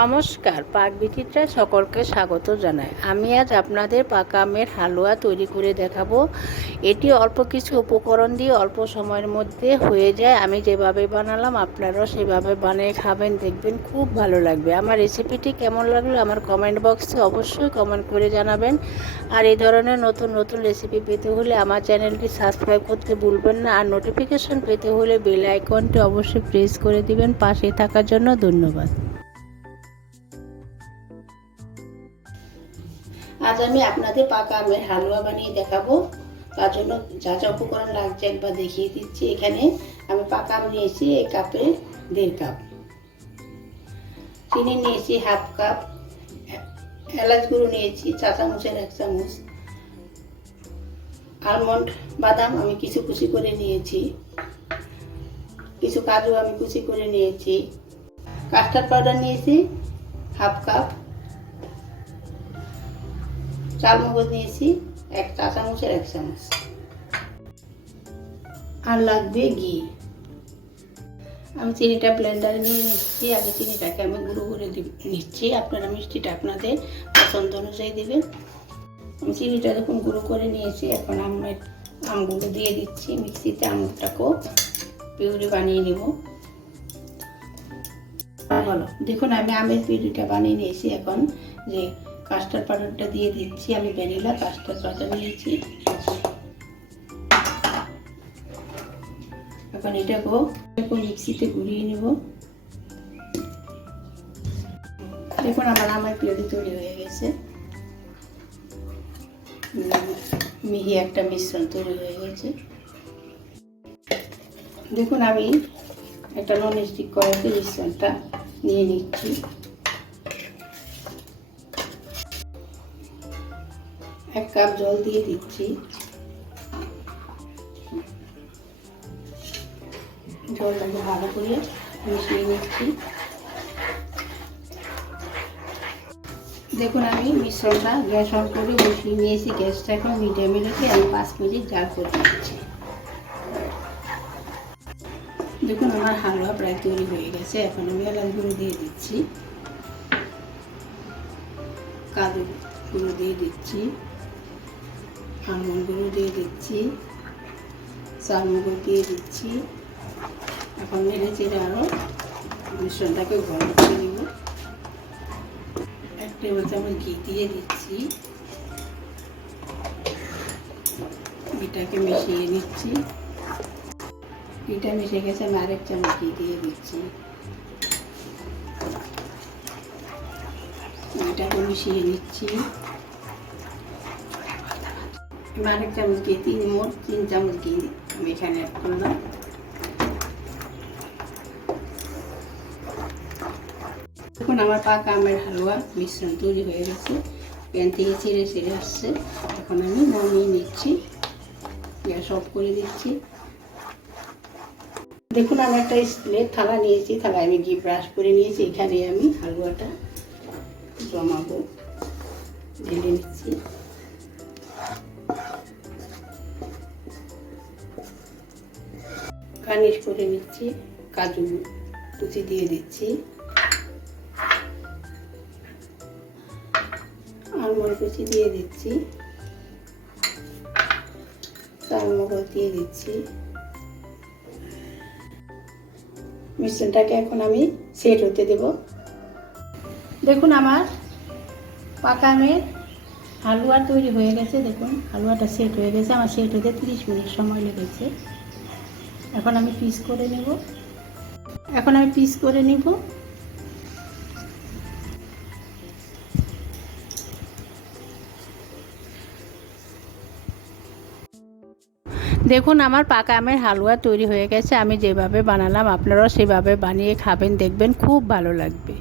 নমস্কার, পাক বিচিত্রায় সকলকে স্বাগত জানাই। আমি আজ আপনাদের পাকা আমের হালুয়া তৈরি করে দেখাবো। এটি অল্প কিছু উপকরণ দিয়ে অল্প সময়ের মধ্যে হয়ে যায়। আমি যেভাবে বানালাম, আপনারাও সেভাবে বানিয়ে খাবেন, দেখবেন খুব ভালো লাগবে। আমার রেসিপিটি কেমন লাগল আমার কমেন্ট বক্সে অবশ্যই কমেন্ট করে জানাবেন। আর এই ধরনের নতুন নতুন রেসিপি পেতে হলে আমার চ্যানেলটি সাবস্ক্রাইব করতে ভুলবেন না। আর নোটিফিকেশন পেতে হলে বেল আইকনটি অবশ্যই প্রেস করে দিবেন। পাশে থাকার জন্য ধন্যবাদ। আজ আমি আপনাদের পাকা আমের হালুয়া বানিয়ে দেখাবো। তার জন্য যা যা উপকরণ লাগছে একবার দেখিয়ে দিচ্ছি। এখানে আমি পাকা আম নিয়েছি এই কাপে দেড় কাপ। চিনি নিয়েছি হাফ কাপ। এলাচ গুঁড়ো নিয়েছি চা চামচের এক চামচ। আলমন্ড বাদাম আমি কিছু কুচি করে নিয়েছি। কিছু কাজু আমি কুচি করে নিয়েছি। কাস্টার্ড পাউডার নিয়েছি হাফ কাপ। চাল মগজ নিয়েছি এক চা চামচের এক চামচ। আর লাগবে ঘি। আমি চিনিটা ব্লেন্ডারে নিয়ে নিচ্ছি, আগে চিনিটাকে আমি গুঁড়ো করে নিচ্ছি। আপনারা মিষ্টিটা আপনাদের পছন্দ অনুযায়ী দেবেন। আমি চিনিটা যখন গুঁড়ো করে নিয়েছি, এখন আমের আমগুলো দিয়ে দিচ্ছি। মিক্সিতে আমটাকেও পিউরি বানিয়ে নেব। বলো দেখুন আমি আমের পিউরিটা বানিয়ে নিয়েছি এখন, যে কাস্টার্ড পাউডারটা দিয়ে দিচ্ছি, আমি ভ্যানিলা কাস্টার্ড পাউডার নিয়েছি। এখন এটাকেও এখন মিক্সিতে ঘুরিয়ে নেব। দেখুন, আমার আমার পিউরি তৈরি হয়ে গেছে। মিহি একটা মিশ্রণ তৈরি হয়ে গেছে। দেখুন, আমি একটা নন স্টিক কড়াইতে মিশ্রণটা নিয়ে নিচ্ছি। এক কাপ জল দিয়ে দিচ্ছি। জলটাকে ভালো করে মিশিয়ে নিচ্ছি। দেখুন, আমি মিশ্রণটা গ্যাস অন করে বসিয়ে নিয়েছি। গ্যাসটা এখন মিডিয়ামে রেখে আমি পাঁচ মিনিট জাল করে দিচ্ছি দেখুন, আমার হালুয়া প্রায় তৈরি হয়ে গেছে। এখন আমি এলাচ গুঁড়ো দিয়ে দিচ্ছি। কাজু গুঁড়ো দিয়ে দিচ্ছি। আলমন্ড গুঁড়ো দিয়ে দিচ্ছি। চালমগজ দিয়ে দিচ্ছি। এখন নেড়ে চেড়ে আরও মিশ্রণটাকে গরম করে নেব। এক টেবিল চামচ ঘি দিয়ে দিচ্ছি। ঘিটাকে মিশিয়ে নিচ্ছি। ঘিটা মিশে গেছে, আমি আরেক চামচ ঘি দিয়ে দিচ্ছি। ঘিটাকে মিশিয়ে নিচ্ছি। আমি আরেক চামচ ঘি, তিন মোট তিন চামচ ঘি আমি এখানে অ্যাড করলাম। এখন আমার পাকা আমের হালুয়া মিশ্রণ তৈরি হয়ে গেছে। প্যান থেকে ছেড়ে ছেড়ে আসছে। এখন আমি নামিয়ে নিচ্ছি। গ্যাস অফ করে দিচ্ছি। দেখুন, আমি একটা স্টিলের থালা নিয়েছি। থালায় আমি ঘি ব্রাশ করে নিয়েছি। এখানে আমি হালুয়াটা জমাবো, ঢেলে নিচ্ছি। গার্নিশ করে নিচ্ছি, কাজু কুচি দিয়ে দিচ্ছি। আলমন্ড কুচি দিয়ে দিচ্ছি। চালমগজ দিয়ে দিচ্ছি। মিশ্রণটাকে এখন আমি সেট হতে দেব। দেখুন আমার পাকা হালুয়া তৈরি হয়ে গেছে, দেখুন হালুয়াটা সেট হয়ে গেছে, আমার সেট হতে তিরিশ মিনিট সময় লেগেছে। এখন আমি পিস করে নেব। এখন আমি পিস করে নেব। দেখুন, আমার পাকা আমের হালুয়া তৈরি হয়ে গেছে। আমি যেভাবে বানালাম, আপনারাও সেভাবে বানিয়ে খাবেন, দেখবেন খুব ভালো লাগবে।